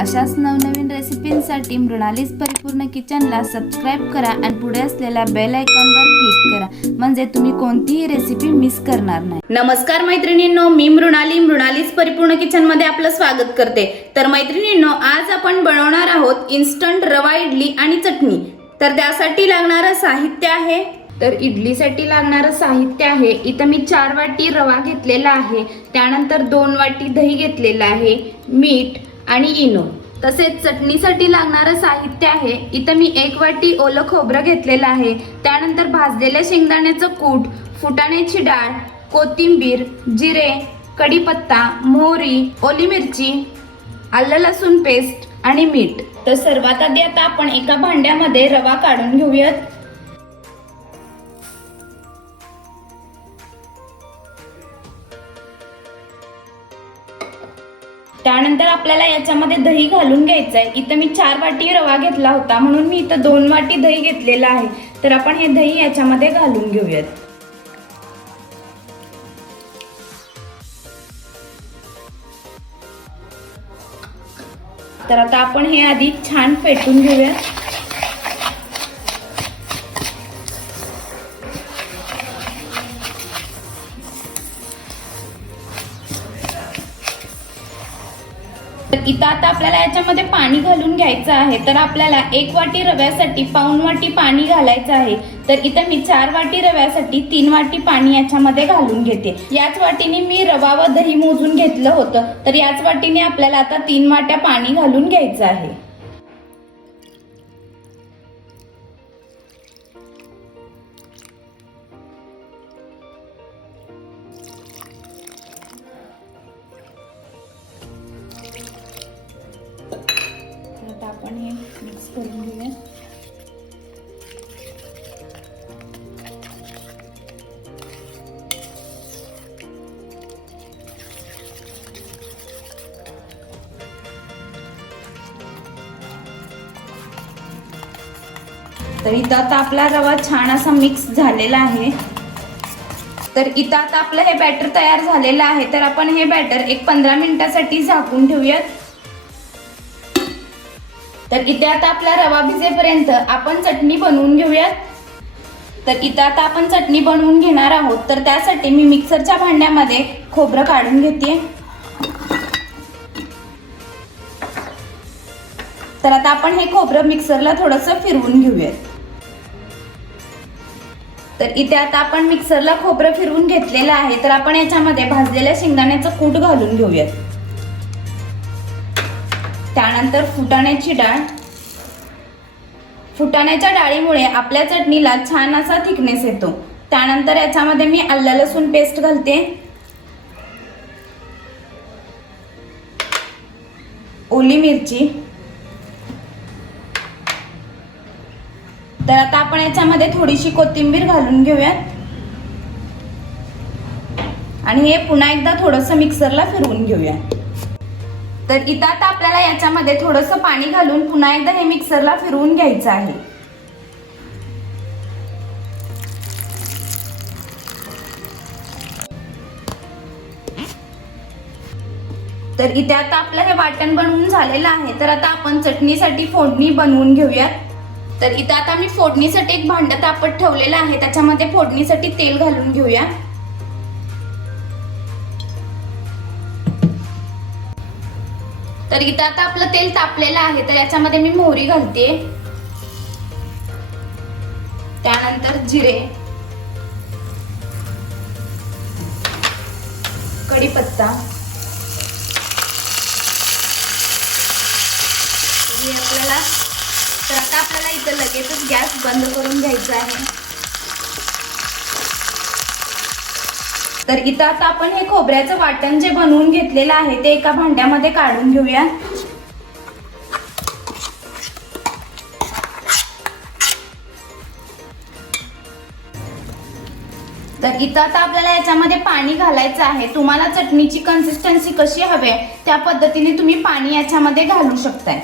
अशाच नवनवीन रेसिपींसाठी मृणालीस परिपूर्ण किचनला सबस्क्राईब करा आणि पुढे असलेल्या बेल आयकॉनवर क्लिक करा. म्हणजे तुम्ही कोणतीही रेसिपी मिस करणार नाही. नमस्कार मैत्रिणींनो मी मृणाली. मृणालीच परिपूर्ण किचनमध्ये आपलं स्वागत करते. तर मैत्रिणींनो आज आपण बनवणार आहोत इन्स्टंट रवा इडली आणि चटणी. तर त्यासाठी लागणारं साहित्य आहे. तर इडलीसाठी लागणारं साहित्य आहे. इथं मी चार वाटी रवा घेतलेला आहे. त्यानंतर दोन वाटी दही घेतलेलं आहे. मीठ आणि इनो. तसेच चटणीसाठी लागणारं साहित्य आहे. इथं मी एक वाटी ओलं खोबरं घेतलेलं आहे. त्यानंतर भाजलेल्या शेंगदाण्याचं कूट फुटाण्याची डाळ कोथिंबीर जिरे कढीपत्ता मोहरी ओली मिरची आलं लसूण पेस्ट आणि मीठ. तर सर्वात आधी आता आपण एका भांड्यामध्ये रवा काढून घेऊयात. त्यानंतर आपल्याला याच्यामध्ये दही घालून घ्यायचं आहे इथं मी चार वाटी रवा घेतला होता म्हणून मी इथं दोन वाटी दही घेतलेलं आहे. तर आपण हे दही याच्यामध्ये घालून घेऊयात. तर आता आपण हे आधी छान फेटून घेऊयात. इथं आता आपल्याला याच्यामध्ये पाणी घालून घ्यायचं आहे. तर आपल्याला एक वाटी रव्यासाठी पाऊन वाटी पाणी घालायचं आहे. तर इथं मी चार वाटी रव्यासाठी तीन वाटी पाणी याच्यामध्ये घालून घेते. याच वाटीने मी रवा व दही मोजून घेतलं होतं. तर याच वाटीने आपल्याला आता तीन वाट्या पाणी घालून घ्यायचं आहे. तर इथं आता आपला रवा छान असा मिक्स झालेला आहे. तर इथं आता आपलं हे बॅटर तयार झालेलं आहे. तर आपण हे बॅटर एक पंधरा मिनिटासाठी झाकून ठेवूयात. तर इथे आता आपला रवा भिजेपर्यंत आपण चटणी बनवून घेऊयात. तर इथं आता आपण चटणी बनवून घेणार आहोत. तर त्यासाठी मी मिक्सरच्या भांड्यामध्ये खोबरं काढून घेते. तर आता आपण हे खोबरं मिक्सरला थोडंसं फिरवून घेऊयात. तर इथे आता आपण मिक्सरला खोबरं फिरवून घेतलेलं आहे. तर आपण याच्यामध्ये भाजलेल्या शेंगदाण्याचं कूट घालून घेऊयात. त्यानंतर फुटाण्याची डाळ. फुटाण्याच्या डाळीमुळे आपल्या चटणीला छान असा थिकनेस येतो. त्यानंतर याच्यामध्ये मी आल्ला लसूण पेस्ट घालते. ओली मिरची. तर आता आपण याच्यामध्ये थोडीशी कोथिंबीर घालून घेऊयात. आणि हे पुन्हा एकदा थोडंसं मिक्सरला फिरवून घेऊया तर इथं आता आपल्याला याच्यामध्ये थोडंसं पाणी घालून पुन्हा एकदा हे मिक्सरला फिरवून घ्यायचं आहे. तर इथे आता आपलं हे वाटण बनवून झालेलं आहे. तर आता आपण चटणीसाठी फोडणी बनवून घेऊयात. तर इथं आता मी फोडणीसाठी एक भांड तापत ठेवलेलं आहे. त्याच्यामध्ये फोडणीसाठी तेल घालून घेऊया. तर इथं आता आपलं तेल तापलेलं आहे. तर याच्यामध्ये मी मोहरी घालते. त्यानंतर जिरे. कढीपत्ता. हे आपल्याला तर आता आपल्याला इथं लगेचच गॅस बंद करून घ्यायचा आहे. तर इथं आता आपण हे खोबऱ्याचं वाटण जे बनवून घेतलेलं आहे ते एका भांड्यामध्ये काढून घेऊया. तर इथं आता आपल्याला याच्यामध्ये पाणी घालायचं आहे. तुम्हाला चटणीची कन्सिस्टन्सी कशी हवी आहे त्या पद्धतीने तुम्ही पाणी याच्यामध्ये घालू शकताय.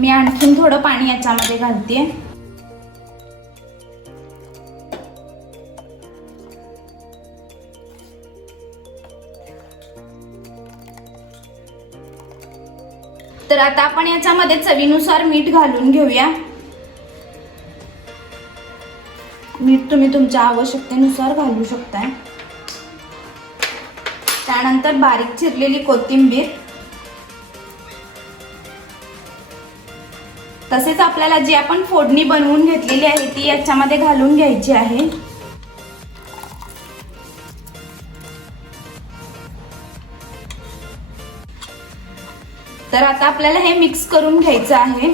मी आणखीन थोडं पाणी याच्यामध्ये घालते तर आता आपण याच्यामध्ये चवीनुसार मीठ घालून घेऊया. मीठ तुम्ही तुमच्या आवश्यकतेनुसार घालू शकताय. त्यानंतर बारीक चिरलेली कोथिंबीर. तसेच आपल्याला जी आपण फोडणी बनवून घेतलेली आहे ती याच्यामध्ये घालून घ्यायची आहे. तर आता आपल्याला हे मिक्स करून घ्यायचं आहे.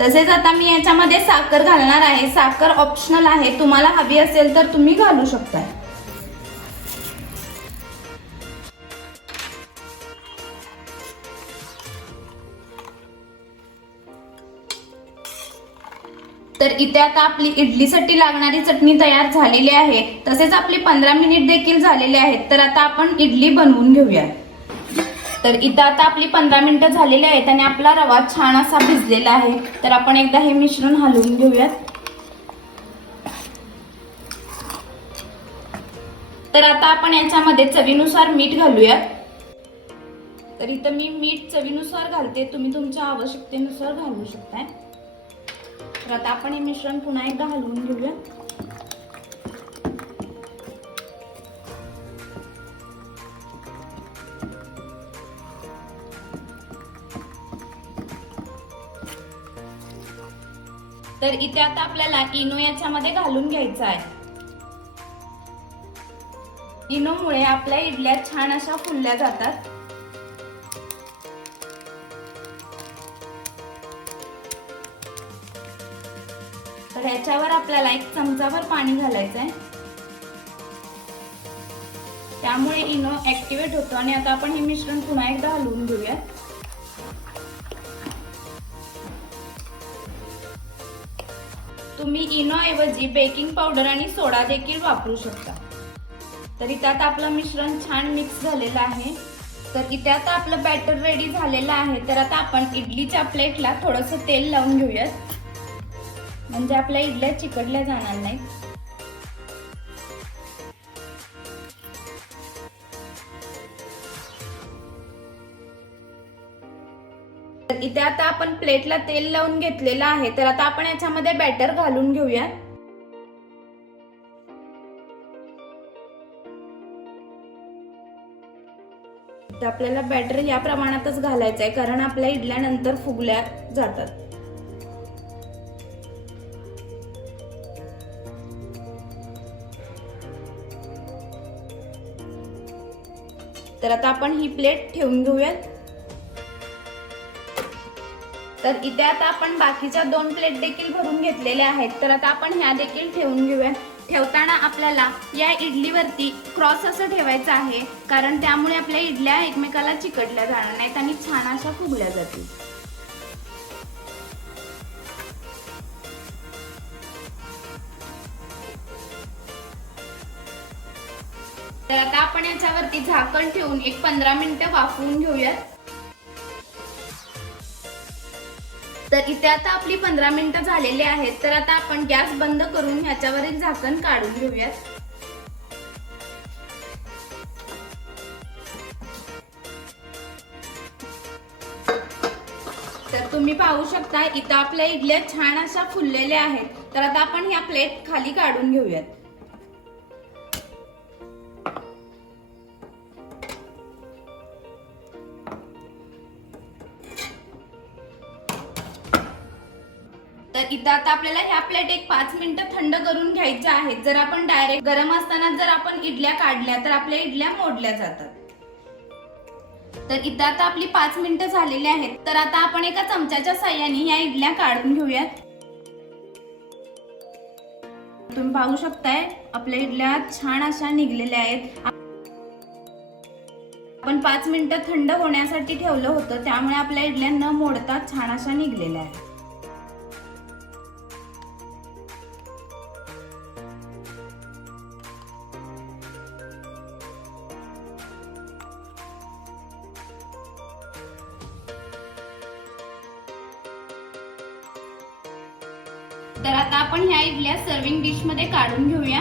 तसेच आता मी याच्यामध्ये साखर घालणार आहे. साखर ऑप्शनल आहे. तुम्हाला हवी असेल तर तुम्ही घालू शकता तर इथे आता आपली इडलीसाठी लागणारी चटणी तयार झालेली आहे. तसेच आपले पंधरा मिनिट देखील झालेले आहेत. तर आता आपण इडली बनवून घेऊया. तर इथं आता आपली पंधरा मिनिटं झालेली आहेत आणि आपला रवा छान असा भिजलेला आहे. तर आपण एकदा हे मिश्रण हलवून घेऊयात. तर आता आपण याच्यामध्ये चवीनुसार मीठ घालूयात. तर इथं मी मीठ चवीनुसार घालते. तुम्ही तुमच्या आवश्यकतेनुसार घालू शकताय. तर आता आपण हे मिश्रण पुन्हा एकदा हलवून घेऊया. तर इथे आता आपल्याला इनो याच्यामध्ये घालून घ्यायचा आहे. इनोमुळे आपल्या इडल्या छान अशा फुलल्या जातात. ह्याच्यावर आपल्याला एक चमचाभर पाणी घालायचं आहे त्यामुळे इनो ऍक्टिवेट होतो आणि आता आपण हे मिश्रण पुन्हा एकदा हलवून घेऊया. तुम्ही इनो ऐवजी बेकिंग पावडर आणि सोडा देखील वापरू शकता. तरी त्यात आपलं मिश्रण छान मिक्स झालेलं आहे. तर इथे आता आपलं बॅटर रेडी झालेलं आहे तर आता आपण इडलीच्या प्लेटला थोडंसं तेल लावून घेऊयात. म्हणजे आपल्या इडल्या चिकटल्या जाणार नाहीत. इथे आता आपण प्लेटला तेल लावून घेतलेलं आहे. तर आता आपण याच्यामध्ये बॅटर घालून घेऊया तर आपल्याला बॅटर या प्रमाणातच घालायचं आहे कारण आपल्या इडल्या नंतर फुगल्या जातात. तर आता आपण ही प्लेट ठेवून घेऊयात. तर इथे आता आपण बाकीच्या दोन प्लेट देखील भरून घेतलेल्या आहेत. तर आता आपण ह्या देखील ठेवून घेऊया ठेवताना आपल्याला या इडलीवरती क्रॉस असं ठेवायचं आहे. कारण त्यामुळे आपल्या इडल्या एकमेकाला चिकटल्या जाणार नाहीत आणि छान अशा फुगल्या जातील. तर आता आपण याच्यावरती झाकण ठेवून एक पंधरा मिनिटं वाफवून घेऊयात. तर इथे आता आपली पंधरा मिनिटं झालेली आहेत. तर आता आपण गॅस बंद करून ह्याच्यावरील झाकण काढून घेऊयात. तर तुम्ही पाहू शकता इथं आपल्या इडल्या छान अशा फुललेल्या आहेत. तर आता आपण ह्या प्लेट खाली काढून घेऊयात. तर आता आपल्याला ह्या प्लेट एक पाच मिनिटं थंड करून घ्यायच्या आहेत जर आपण डायरेक्ट गरम असताना जर आपण इडल्या काढल्या तर आपल्या इडल्या मोडल्या जातात. तर इथं आता आपली पाच मिनिटं झालेली आहेत. तर आता आपण एका चमच्याच्या साह्याने या इडल्या काढून घेऊयात. तुम्ही पाहू शकताय आपल्या इडल्या छान अशा निघलेल्या आहेत. आपण पाच मिनिटं थंड होण्यासाठी ठेवलं होतं त्यामुळे आपल्या इडल्या न मोडता छान अशा निघलेल्या आहेत. तर आता आपण ह्या इडल्या सर्विंग डिशमध्ये काढून घेऊया.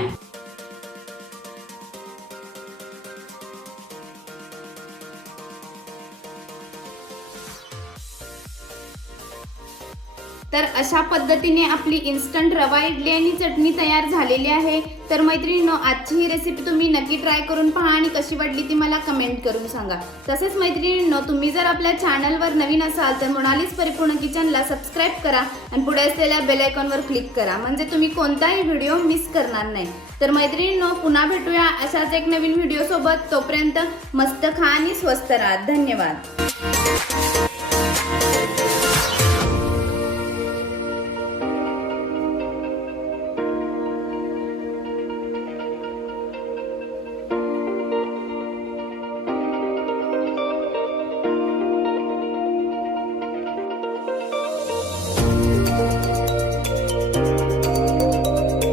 तर अशा पद्धतीने आपली इन्स्टंट रवा इडली आणि चटणी तयार झालेली आहे. तर मैत्रिणींनो आजची ही रेसिपी तुम्ही नक्की ट्राय करून पहा आणि कशी वाटली ती मला कमेंट करून सांगा. तसेच मैत्रिणींनो तुम्ही जर आपल्या चॅनलवर नवीन असाल तर म्हणालीच परिपूर्ण किचनला सबस्क्राईब करा आणि पुढे असलेल्या बेलायकॉनवर क्लिक करा. म्हणजे तुम्ही कोणताही व्हिडिओ मिस करणार नाही. तर मैत्रिणींनो पुन्हा भेटूया अशाच एक नवीन व्हिडिओसोबत तोपर्यंत मस्त खा आणि स्वस्त राहा. धन्यवाद.